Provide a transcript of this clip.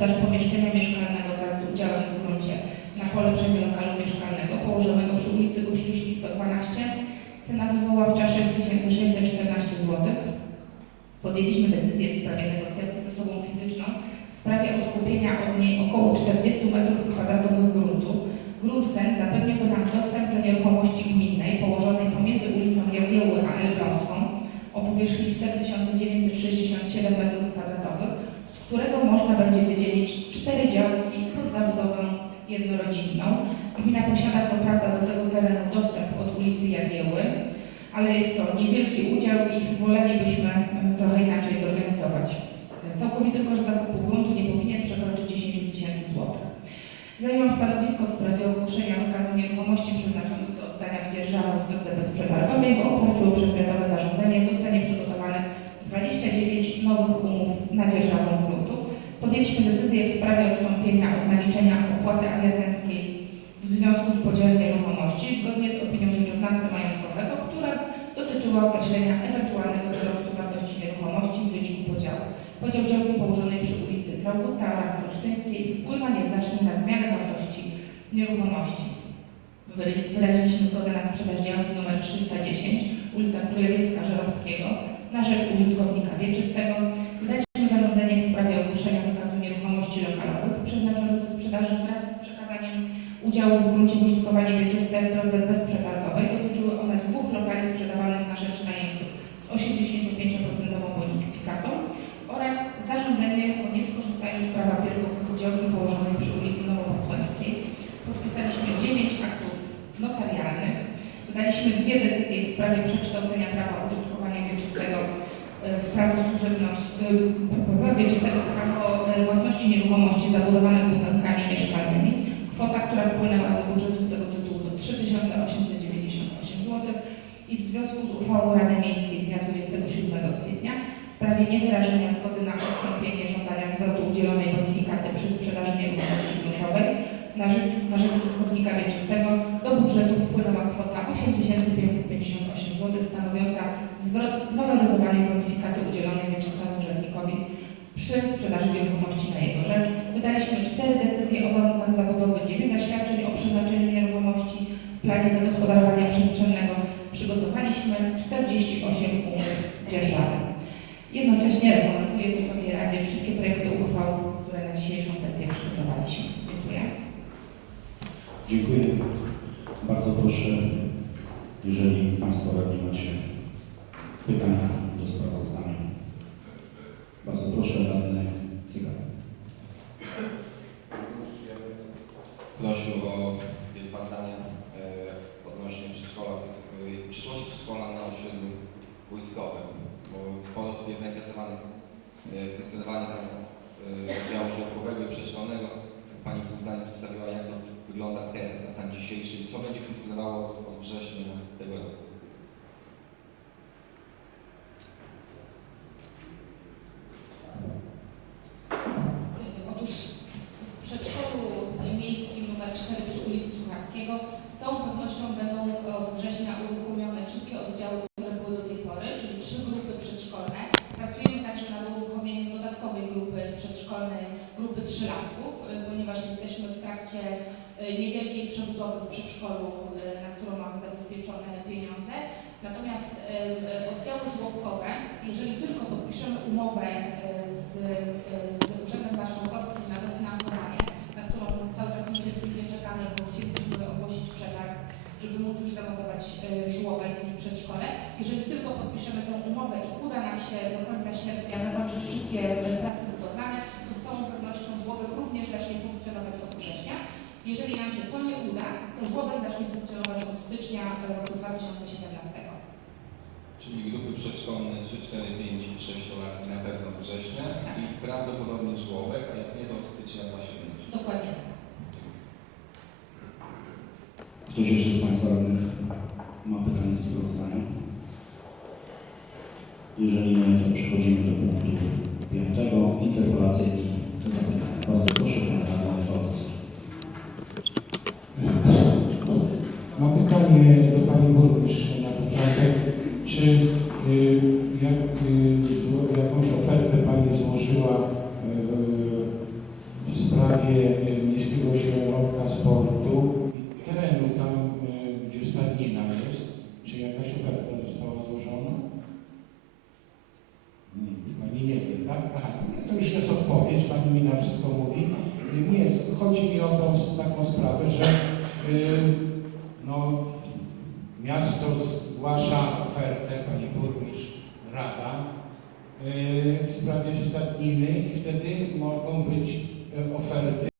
sprzedaż pomieszczenia mieszkalnego wraz z udziałem w gruncie na pole przedzie lokalu mieszkalnego położonego przy ulicy Kościuszki 112. Cena wywoławcza 6614 zł. Podjęliśmy decyzję w sprawie negocjacji z osobą fizyczną w sprawie odkupienia od niej około 40 m2 gruntu. Grunt ten zapewniłby nam do nieruchomości gminnej położonej pomiędzy ulicą Jawieły a Elbląską o powierzchni 4967 m2, z którego można będzie wydzielić cztery działki pod zabudowę jednorodzinną. Gmina posiada co prawda do tego terenu dostęp od ulicy Jawieły, ale jest to niewielki udział i wolelibyśmy trochę inaczej zorganizować. Całkowity koszt zakupu gruntu nie powinien przekroczyć 10 tysięcy złotych. Zajęłam stanowisko w sprawie ogłoszenia wykazu nieruchomości przeznaczonych do oddania w dzierżawę w drodze bezprzetargowej. W oparciu o przedmiotowe zarządzenie zostanie przygotowane 29 nowych umów na dzierżawę. Podjęliśmy decyzję w sprawie odstąpienia od naliczenia opłaty alianckiej w związku z podziałem nieruchomości zgodnie z opinią rzeczoznawcy majątkowego, która dotyczyła określenia ewentualnego wzrostu wartości nieruchomości w wyniku podziału. Podział działki położonej przy ulicy Krauguta oraz Olsztyńskiej wpływa nieznacznie na zmianę wartości nieruchomości. Wyra- Wyraziliśmy zgodę na sprzedaż działki nr 310, ulica Królewiecka-Żeromskiego na rzecz użytkownika wieczystego. Wydaliśmy zarządzenie w sprawie ogłoszenia wykazu przeznaczonych do sprzedaży wraz z przekazaniem udziału w gruncie w użytkowanie wieczyste w drodze bezprzetargowej. Dotyczyły one dwóch lokali sprzedawanych na rzecz najemców z 85% bonifikatą oraz zarządzenie o nieskorzystaniu z prawa pierwokupu działki położonej przy ulicy Nowoposłęckiej. Podpisaliśmy 9 aktów notarialnych. Wydaliśmy dwie decyzje w sprawie przekształcenia prawa użytkowania wieczystego e, w prawo służebności, e, prawa wieczystego w prawo e, własności nieruchomości zabudowanych budynkami mieszkalnymi. Kwota, która wpłynęła do budżetu z tego tytułu to 3898 zł i w związku z uchwałą Rady Miejskiej z dnia 27 kwietnia w sprawie niewyrażenia zgody na odstąpienie żądania zwrotu udzielonej bonifikaty przy sprzedaży nieruchomości gruntowej na rzecz, na użytkownika wieczystego do budżetu wpłynęła kwota 8558 zł stanowiąca zwrot zwaloryzowanej bonifikaty udzielonej wieczystemu urzędnikowi przy sprzedaży nieruchomości na jego rzecz. Wydaliśmy cztery decyzje o warunkach zabudowy, dziewięć zaświadczeń o przeznaczeniu nieruchomości w planie zagospodarowania przestrzennego. Przygotowaliśmy 48 umów dzierżawy. Jednocześnie rekomenduję Wysokiej Radzie wszystkie projekty uchwał, które na dzisiejszą sesję przygotowaliśmy. Dziękuję. Bardzo proszę, jeżeli Państwo radni macie pytania do sprawozdania. Bardzo proszę, radny Cygan. prosił o badania e, odnośnie przedszkola, e, przyszłości przedszkola na osiedlu wojskowym, bo sporo osób jest zainteresowanych e, funkcjonowaniem tam e, oddziału żłobkowego i przedszkolnego. Pani w zdaniu przedstawiła, jak to wygląda teraz, na stan dzisiejszy i co będzie funkcjonowało od września tego roku. Otóż w przedszkolu miejskim nr 4 przy ulicy Sucharskiego z całą pewnością będą od września uruchomione wszystkie oddziały, które były do tej pory, czyli trzy grupy przedszkolne. Pracujemy także nad uruchomieniem dodatkowej grupy przedszkolnej, grupy trzylatków, y, ponieważ jesteśmy w trakcie y, niewielkiej przebudowy w przedszkolu, y, na którą mamy zabezpieczone pieniądze. Natomiast y, y, oddziały żłobkowe, jeżeli tylko podpiszemy umowę z, z Urzędem Marszałkowskim na dofinansowanie, na którą cały czas niecierpliwie czekamy, bo chcielibyśmy ogłosić przetarg, żeby móc już y, żłobek i przedszkole. Jeżeli tylko podpiszemy tę umowę i uda nam się do końca sierpnia zakończyć wszystkie prace budowlane, to z całą pewnością żłobek również zacznie funkcjonować od września. Jeżeli nam się to nie uda, to żłobek zacznie funkcjonować od stycznia y, roku 2017. Czyli grupy przedszkolne 3, 4, 5 i 6 lat na pewno września i prawdopodobnie żłobek, a jak nie to od stycznia 2017. Dokładnie. Ktoś jeszcze z Państwa radnych ma pytanie do sprawozdania? Jeżeli nie, to przechodzimy do punktu piątego. Interpelacje i zapytania. Bardzo proszę, Pan Radny pytanie do Pani Burmistrz na początek. Czy y, jak, y, jakąś ofertę Pani złożyła y, sprawie y, Miejskiego Ośrodka Sportu i terenu tam, y, gdzie stadnina jest. Czy jakaś oferta została złożona? Nic, Pani nie wie, tak? Aha, nie, to już jest odpowiedź, Pani mi na wszystko mówi. Nie, chodzi mi o tą taką sprawę, że y, no, miasto zgłasza ofertę, Pani Burmistrz, Rada, y, w sprawie stadniny i wtedy mogą być y, oferty